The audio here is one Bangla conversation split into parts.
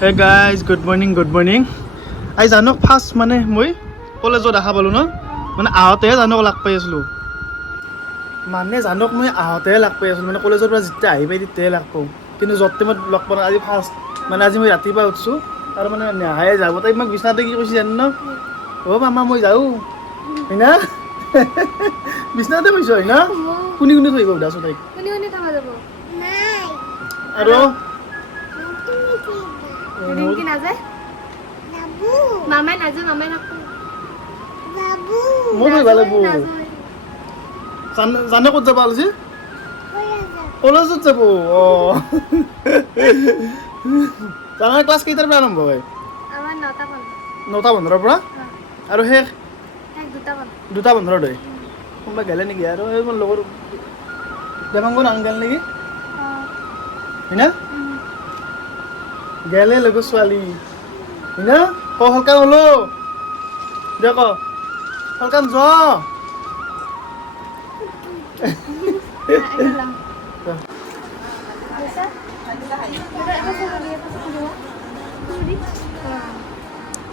Hey guys good morning good morning I জানক ফাৰ্ষ্ট মানে মই কলেজত দেখা পালোঁ ন? মানে আহোঁতেহে জানক লগ পাই আছিলোঁ। মানে জানক মই আহোঁতেহে লগ পাই আছিলোঁ মানে কলেজৰ পৰা যেতিয়া আহি পাই তেতিয়াহে লগ পাওঁ। কিন্তু য'ত টাইমত লগ পোৱা নাই আজি ফাৰ্ষ্ট মানে আজি মই ৰাতিপুৱা উঠছোঁ আৰু মানে নেহায়ে যাব। তাই মোক বিচনাতে কি কৈছে জানো? ন অ' মামা মই যাওঁ। হয় না বিচনাতে কৈছোঁ হয় না কোনে কোনে থৈ গ'ল দাচোন তাইক? আৰু? নাযায়? বাবু। মামাই নাযায় মামাই মই গৈ ভালো লাগিব জানে জানে ক'ত যাব আলজি কৈ কলেজত যাব অঁ। জানা ক্লাছ কেইটাৰ পৰা আৰম্ভ হয়? নটা পোন্ধৰৰ পৰা? আৰু শেষ? দুটা পোন্ধৰত হয় কোনোবা গেলে নেকি? আৰু এই মোৰ লগৰ দেৱাংগন আন গেল নেকি হয় না গেলে লগৰ ছোৱালী। হয় না? ক হলো। দে ক। হলকান য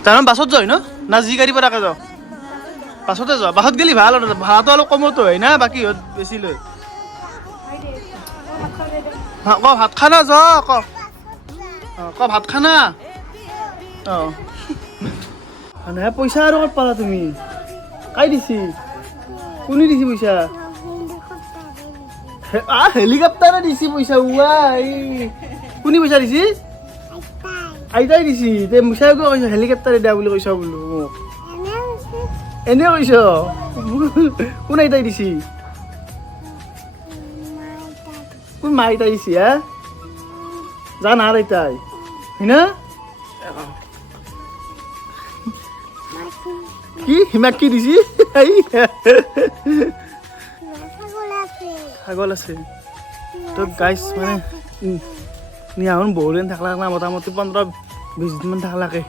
তাৰমানে বাছত যায় ন? না যি গাড়ী পৰা যাওঁ বাছতে যোৱা বাছত গেলি ভাল আৰু। ভাড়াটো অলপ কমতো হয় না বাকী ইহঁত বেছি লয়। ভা- ক ভাত খানা যা ক। ক, ভাত খানা? অঁ। মানে পইচা আৰু ক'ত পালা তুমি? কাই দিছি? কোনে দিছি পইচা? আ, হেলিকপ্টাৰে দিছি পইচা, উৱাই। কোনে পইচা দিছি? আইতাই দিছি। তে মুচাই কিয় কৈছ, হেলিকপ্টাৰে দিয়া বুলি কৈছ বোলো। মোক এনে কৈছ? কোন আইতাই দিছি? কোন মা আইতাই দিছি, হা? জান আর আইতাই। না কি? হিমাক কি দিছি? ছাগল আছে। তো গাইছ মানে নিয়াহন বহুদিন থাকলাক না, মোটামুটি পোন্ধৰ বিছ দিনমান থাকলাকে।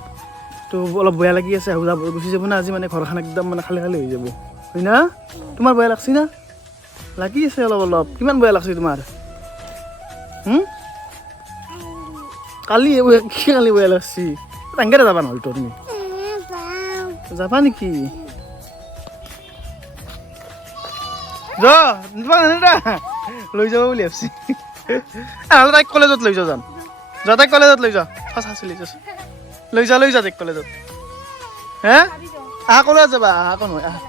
তো অলপ বেয়া লাগি আছে আহু যাব গুচি যাব না, আজি মানে ঘৰখন একদম মানে খালী খালী হৈ যাব। হয় না? তোমাৰ বেয়া লাগছি না? লাগি আছে অলপ অলপ। কিমান বেয়া লাগছে তোমাৰ? কালি কি কালি বেয়া লাগছি? টাংকেৰে যাবা নহ'ল তো তুমি যাবা নেকি? লৈ যাব বুলি ভাবছি। নহ'লে তাইক কলেজত লৈ যাওঁ যাম যা, তাইক কলেজত লৈ যা। সঁচা যাছ লৈ যা লৈ যা তাইক কলেজত। হে? আহা কলেজত যাবা, আহা আকৌ নহয়, আহা।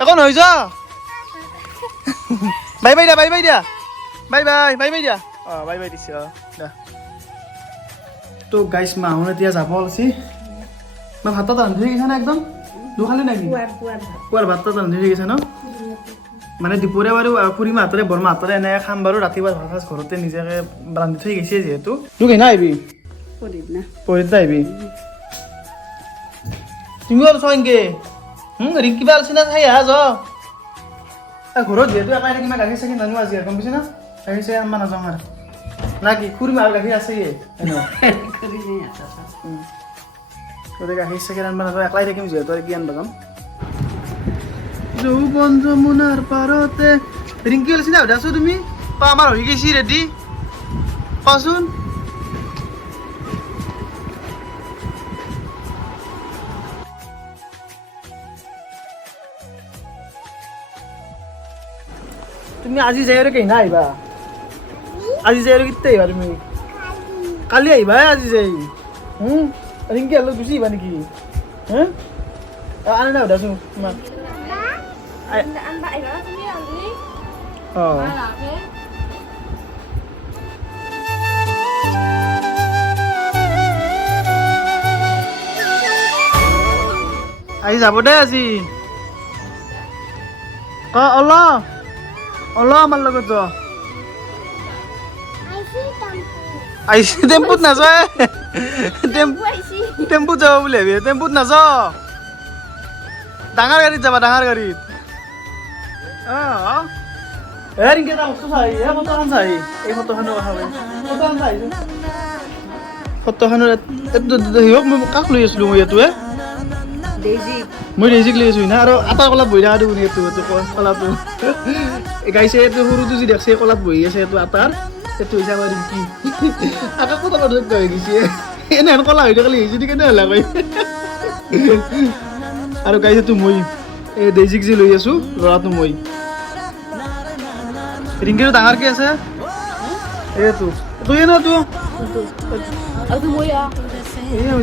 আকৌ নহয়, যা। বাই বাই দিয়া, বাই বাই দিয়া। বাই বাই বাই বাই দিয়া। বাই বাই দিছে অঁ দা। তো গাইছ মাহুন এতিয়া যাব ওলাইছি মই ভাত তাত ৰান্ধি গৈছা না একদম? দুখালি নেকি? পুৱাৰ ভাত। তাত ৰান্ধি গৈছা ন? মানে দুপৰীয়া বাৰু আহ, খুৰী মাহঁতৰে বৰ মাহঁতৰে এনেকৈ খাম বাৰু ৰাতিপুৱা ভাত সাজ ঘৰতে নিজাকে ৰান্ধি থৈ গৈছে যিহেতু। তোক এনে আহিবি? পঢ়িতে আহিবি? তুমিও আৰু চোৱা এনেকে। ৰিংকি বা আলোচনা চাই আহা যা। ঘৰত যিহেতু একাই থাকিম গাখীৰ চাখীৰ নানো আজি আৰু গম পাইছে না? গাখীৰ চাখীৰ আনবা নাযাওঁ না কি খুৰী মাৰ গাখীৰ এনেও গতিকে গাখীৰ চাখীৰ আনবা নাযাওঁ একলাই থাকিম যিহেতু আৰু কি আনবা যাম যৌবন যমুনাৰ পাৰতে ৰিংকি ওলাইছি না সুধাছো তুমি ক আমাৰ হৈ গৈছি ৰেডি কচোন তুমি আজি যাই আৰু কেইনা আহিবা আজি যাই আৰু কেতিয়া আহিবা তুমি? কালি আহিবা আজি যাই হুম? ৰিংকি হ'লে গুচি আহিবা নেকি? হে? আনে না সুধাচোন তোমাক। অঁ। আহি যাব দে আজি। ক অল অল আমাৰ লগত যোৱা আহিছে টেম্পুত নাযায় টেম্পু টেম্পুত যাব বুলি ভাবি টেম্পুত নাযাওঁ। ডাঙৰ গাড়ীত যাবা ডাঙৰ গাড়ীত। এটা কাক লৈ আছিলোঁ মই ইয়াতো মই ৰেজিক লৈ আছোঁ না আৰু আটা কলাত বহি থকা দেখোন এইটো কলাটো গাইছে এইটো সৰুটো যি দেখছে কলাত বহি আছে এইটো আটাৰ। সেইটো হৈছে আমাৰ ৰিংকি হৈ গৈছে? এনেহেন কলা হৈ থাকিলে যদি কেনে হ'লা কয়? আৰু গাইছে এইটো মই এই ডেইজিক যে লৈ আছোঁ ল'ৰাটো মই। ৰিংকিটো ডাঙৰকৈ আছে? এইটো। তই ন তো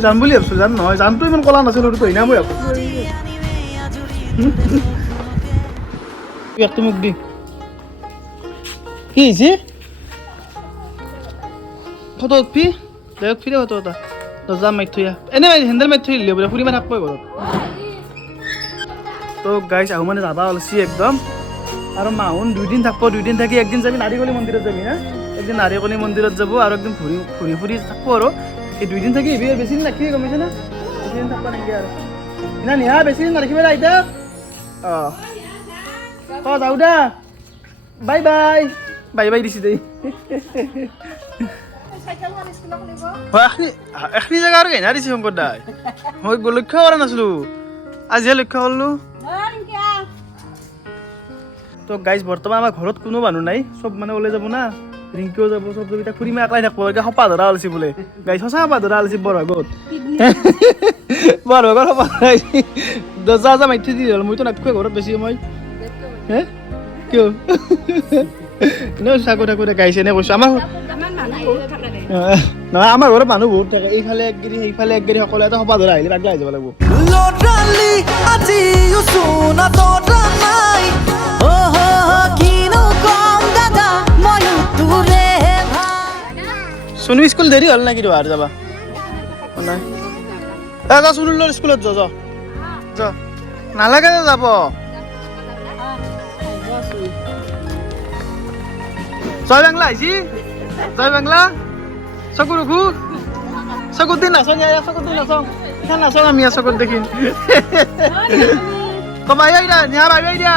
যাম বুলি ভাবিছোঁ জান নহয় জানটো ইমান ক'লা নাছিল তই না মই ভাবো একটো মোক দি। কি হৈছে? ফটো উঠবি দে উঠবি দে ফটো এটা। দৰ্জা মাৰি থৈ আহ। এনে হেণ্ডেল মাৰি থৈ দিলে, বোলে ফুৰিব থাকবই ঘৰত। তো গাইছ আহো মানে যাবা ওলছি একদম। আৰু মাহুন দুইদিন থাকব, দুইদিন থাকি একদিন যাবি নাৰিকলি মন্দিৰত যাবি না একদিন নাৰিকলি মন্দিৰত যাব আৰু একদিন ঘূৰি ঘূৰি ফুৰি থাকব আৰু। এই দুইদিন থাকি আহিবি বেছি দিন ৰাখিবি গম পাইছে না বেছি দিন থাকবা নেকি আৰু। না নিহা, বেছি দিন নাৰাখিবি দে আইতা। অঁ। অঁ যাওঁ দা। Bye bye. বাই বাই দিছি দেই। এখনি জেগা আৰু কেনে দিছে শংকৰ দাই মই লক্ষ্য কৰা নাছিলোঁ। আজিহে লক্ষ্য কৰিলোঁ। তো গাইজ বৰ্তমান আমাৰ ঘৰত কোনো মানুহ নাই চব মানে ওলাই যাব না। ৰিংকিও যাব চব এতিয়া খুৰী মা একলাই থাকিব এতিয়া সপা ধৰা ওলাইছে বোলে। গাইজ সঁচা সপা ধৰা ওলাইছে বৰ আগত বৰ আগত সপা দৰ্জা থৈ দি হ'ল মইতো নাথাকোঁ ঘৰত বেছি সময়। হে? কিয়? এনেও থাকোঁ থাকোঁ দে গাইছে এনে কৈছোঁ। আমাৰ নহয় আমাৰ ঘৰত মানুহ বহুত থাকে। এইফালে একগিৰি সেইফালে একগিৰি সকলোৱে এটা সপা ধৰা আহিলে পাগলা হৈ যাব লাগিব। চোনা স্কুল দেৰি হ'ল নেকি তোমাৰ যাবা? নাই। এ যা সোনুলৰ স্কুলত যা যা। যা। নালাগে যা যাব। জয় বাংলা আহিছি? জয় বাংলা চকু ৰখো চকুত দি নাচং এয়া চকুত দি নাচং এতিয়া নাচং আমি চকুত দেখিম কমাই দিয়া নিহা বাই দিয়া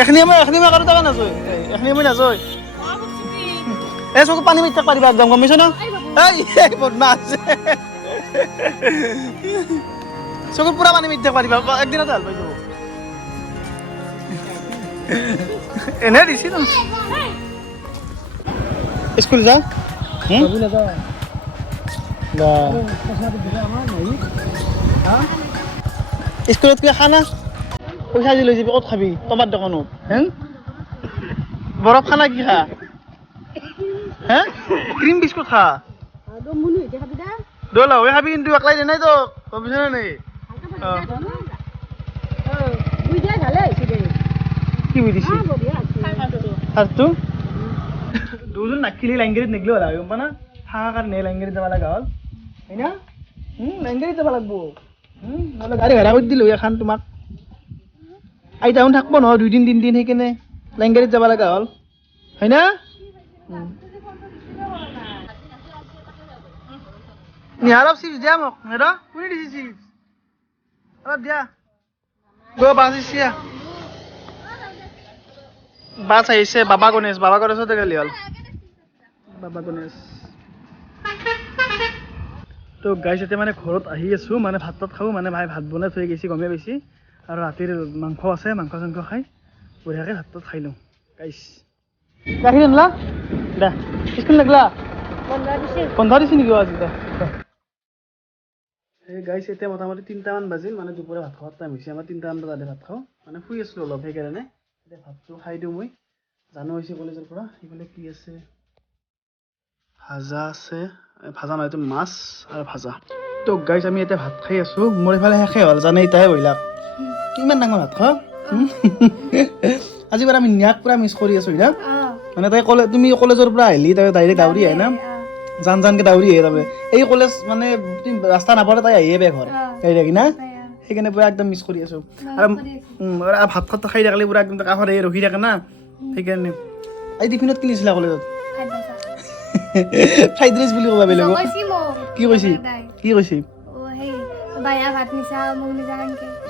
এখনি মই এখনি মই কাৰো টকা নাচয় এখনি মই নাচয় এই চকু পানী মিঠাক পাৰিবা একদম গম পাইছ ন এই বদমাছ চকুত পুৰা পানী মিঠাক পাৰিবা একদিনতে ভাল পাই যাব। এনে দিছি ন। স্কুল যা। স্কুলত কিবা খানা? পইচা দি লৈ যাবি ক'ত খাবি? তোমাৰ দোকানত হে বৰফ খানা কি খা? হে? ক্ৰীম বিস্কুট খা। দৌলা হৈ খাবি কিন্তু একলাই দে নাই তো গম পাইছ নে নাই। কি বুজিছি ফাৰ্ষ্টটো দুজন নাখিলি লাইংগিৰিত নিগলি হ'ল গম পা না থাকা কাৰণে লাইংগিৰিত যাব লগা হ'ল হয় না হুম, লাগব হুম, নহ'লে গাড়ী ভাড়া কৰি দিলোঁ এখন তোমাক আইতাহঁত থাকব নহয় দুইদিন তিনিদিন সেইকাৰণে লাইংগিৰিত যাব লগা হ'ল হয় না উম। নিহা অলপ চিপছ দিয়া মোক হেৰ কোনে দিছে চিপছ অলপ দিয়া গৈ বাছ আহিছে বাছ আহিছে বাবা গণেশ বাবা গণেশতে গেলি হ'ল বাবা গণেশ তো গাইছ এতিয়া মানে ঘৰত আহি আছোঁ মানে ভাত তাত খাওঁ মানে ভাই ভাত বনাই থৈ গৈছে গমেই পাইছে? আৰু ৰাতিৰ মাংস আছে মাংস চাংস খাই বঢ়িয়াকৈ ভাত তাত খাই লওঁ গাইছ গাখীৰ আনলা দে। স্কুল নাগলা? বন্ধ দিছে। নেকি আজি? দে। এই গাইছ এতিয়া মোটামুটি তিনিটামান বাজিল মানে দুপৰীয়া ভাত খোৱাৰ টাইম হৈছে। আমাৰ তিনিটামান বজাতে ভাত খাওঁ। মানে শুই আছিলোঁ অলপ সেইকাৰণে। এতিয়া ভাতটো খাই দিওঁ মই। জানো হৈছে কলেজৰ পৰা। সেইফালে কি আছে? ভাজা আছে। ভাজা নহয় এইটো মাছ আৰু ভাজা। তো গাইছ আমি এতিয়া ভাত খাই আছোঁ। মোৰ এইফালে শেষে হ'ল জানে এতিয়াহে বহিলাক কিমান ডাঙৰ ভাত খোৱা? আজি পৰা আমি নিয়াক পুৰা মিছ কৰি আছোঁ এতিয়া মানে তাই কলে তুমি কলেজৰ পৰা আহিলি তাই ডাইৰেক্ট দাউৰি আহে না? জান জানকে দাউরি হয়ে যাবে এই কলেজ মানে তুমি রাস্তা নাপালে তাই আহিয়ে বেগ ঘরে এই দেখি না? সেইকাৰণে পুৰা একদম মিছ কৰি আছোঁ। আৰু ভাত খাত খাই থাকিলে পুৰা একদম কাষত এই ৰখি থাকে না। সেইকাৰণে। এই টিফিনত কিনিছিলা কলেজত ফ্ৰাইড ৰাইচ বুলি ক'ব বেলেগ কি কৈছি? কি কৈছি?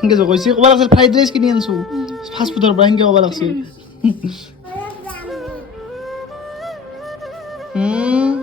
সেনেকে। কৈছে ক'ব লাগিছিল ফ্ৰাইড ৰাইচ কিনি আনিছোঁ। ফাষ্ট ফুডৰ পৰা সেনেকে ক'ব লাগিছিল।